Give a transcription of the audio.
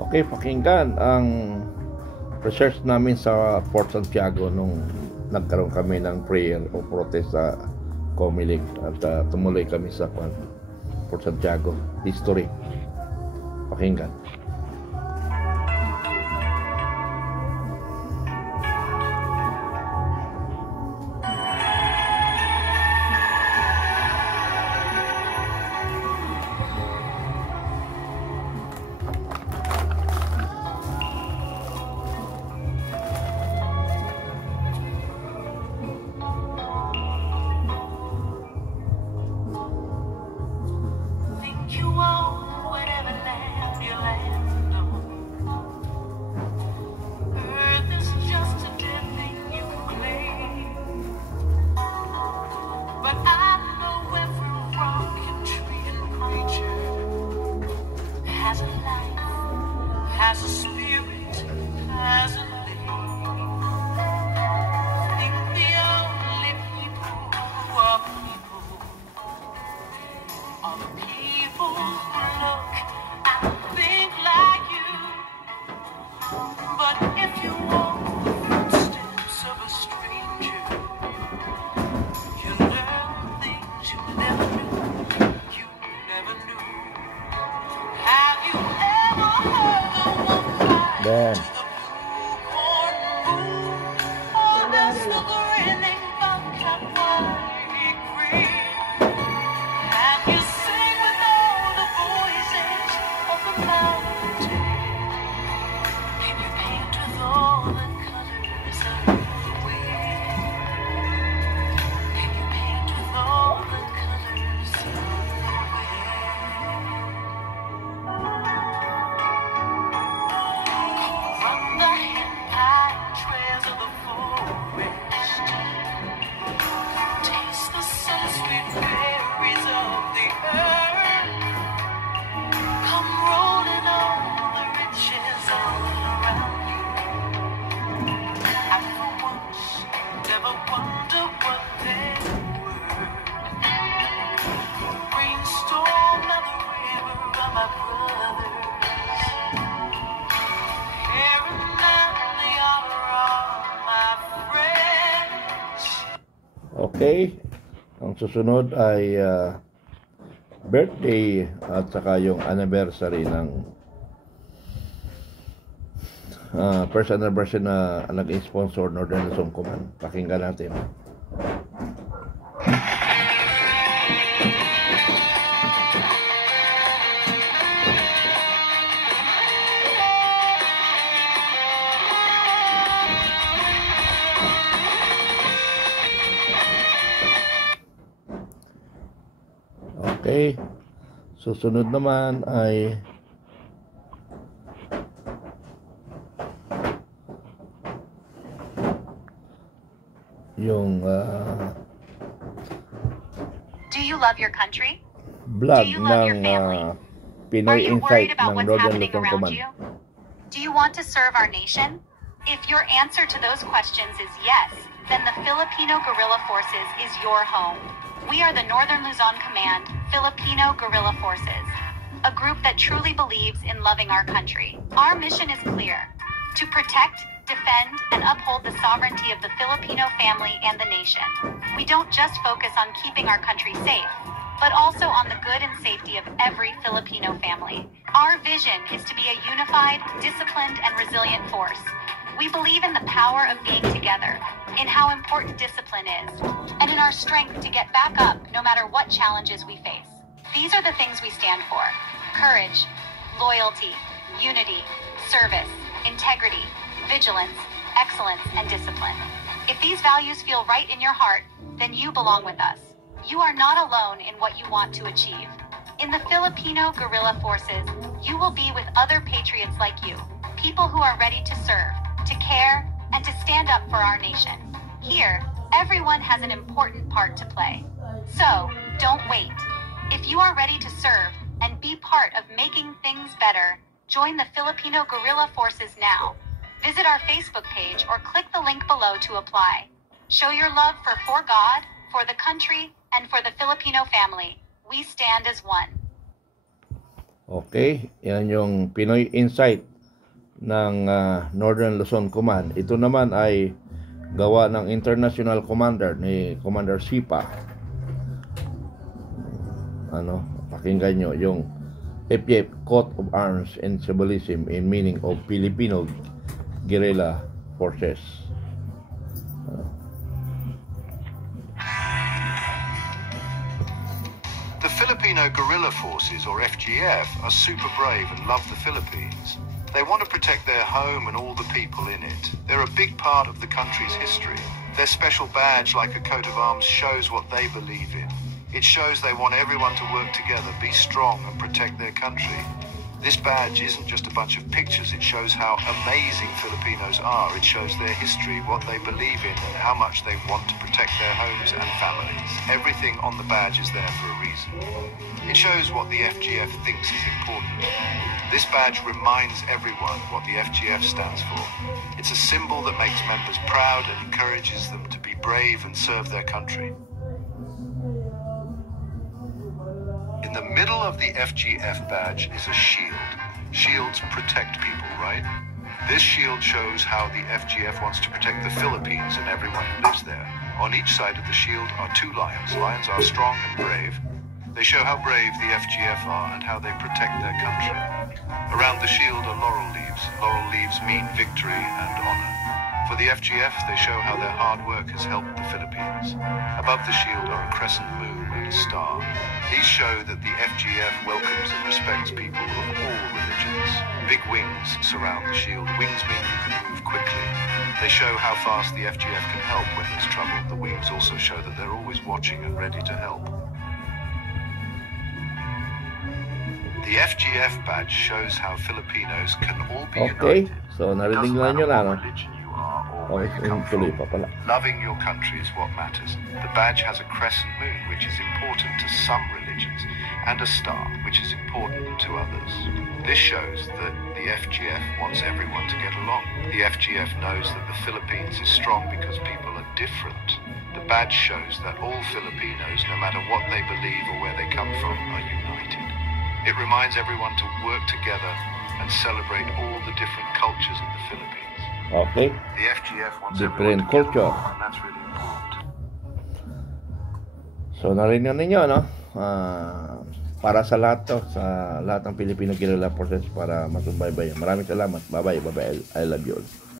Okay, pakinggan ang research namin sa Fort Santiago nung nagkaroon kami ng prayer o protest sa Comelec at tumuloy kami sa Fort Santiago history. Pakinggan. Has a spirit, has a name. Think the only people who are the people who look and think like you. But if you walk the footsteps of a stranger, you learn things you never knew. You never knew. Have you ever heard the one cry to the blue corn moon? Or the sugar-grinning buck-cat-white green? Can you sing with all the voices of the mountain? Can you paint with all the colors of the wind? Can you paint with all the colors of the wind? From the hemp-pine trails of the forest, taste the sun-sweet berries of the earth. Come rolling on the riches all around you. And for once, never wonder what they were. The rainstorm and the river are my brothers. Here and now they are my friends. Okay, ang susunod ay birthday at saka yung anniversary ng first anniversary na nag-sponsor Northern Luzon Command. Pakinggan natin. Okay, susunod naman ay yung Do you love your country? vlog Do you love your ng family? Are Pinoy you worried Insight about ng what's Northern happening Luzon around Command. you? Do you want to serve our nation? If your answer to those questions is yes, then the Filipino Guerrilla Forces is your home. We are the Northern Luzon Command, Filipino Guerrilla Forces, a group that truly believes in loving our country. Our mission is clear: to protect, defend, and uphold the sovereignty of the Filipino family and the nation. We don't just focus on keeping our country safe, but also on the good and safety of every Filipino family. Our vision is to be a unified, disciplined, and resilient force. We believe in the power of being together, in how important discipline is, and in our strength to get back up no matter what challenges we face. These are the things we stand for: courage, loyalty, unity, service, integrity, vigilance, excellence, and discipline. If these values feel right in your heart, then you belong with us. You are not alone in what you want to achieve. In the Filipino Guerrilla Forces, you will be with other patriots like you, people who are ready to serve, to care, and to stand up for our nation. Here, everyone has an important part to play. So, don't wait. If you are ready to serve and be part of making things better, join the Filipino Guerrilla Forces now. Visit our Facebook page or click the link below to apply. Show your love for God, for the country, and for the Filipino family. We stand as one. Okay, yan yung Pinoy Insight ng Northern Luzon Command. Ito naman ay gawa ng International Commander ni Commander Sipa. Pakinggan nyo yung FGF, Coat of Arms and Symbolism in Meaning of Filipino Guerrilla Forces. The Filipino Guerrilla Forces, or FGF, are super brave and love the Philippines. They want to protect their home and all the people in it. They're a big part of the country's history. Their special badge, like a coat of arms, shows what they believe in. It shows they want everyone to work together, be strong, and protect their country. This badge isn't just a bunch of pictures. It shows how amazing Filipinos are. It shows their history, what they believe in, and how much they want to protect their homes and families. Everything on the badge is there for a reason. It shows what the FGF thinks is important. This badge reminds everyone what the FGF stands for. It's a symbol that makes members proud and encourages them to be brave and serve their country. In the middle of the FGF badge is a shield. Shields protect people, right? This shield shows how the FGF wants to protect the Philippines and everyone who lives there. On each side of the shield are two lions. Lions are strong and brave. They show how brave the FGF are and how they protect their country. Around the shield are laurel leaves. Laurel leaves mean victory and honor. For the FGF, they show how their hard work has helped the Philippines. Above the shield are a crescent moon and a star. These show that the FGF welcomes and respects people of all religions. Big wings surround the shield. Wings mean you can move quickly. They show how fast the FGF can help when there's trouble. The wings also show that they're always watching and ready to help. The FGF badge shows how Filipinos can all be Okay, united. so narinig Doesn't lang nyo matter na, what no? religion you are or where you come Tuloy from. pa pala. Loving your country is what matters. The badge has a crescent moon, which is important to some religions, and a star, which is important to others. This shows that the FGF wants everyone to get along. The FGF knows that the Philippines is strong because people are different. The badge shows that all Filipinos, no matter what they believe or where they come from, are united. It reminds everyone to work together and celebrate all the different cultures in the Philippines. Okay. The FGF wants Different everyone to culture. get along, and that's really important. So narinig ninyo, no? Para sa lahat to, sa lahat ng Filipino Guerrilla Forces para masubaybayan. Maraming salamat. Bye-bye. Bye-bye. I love you all.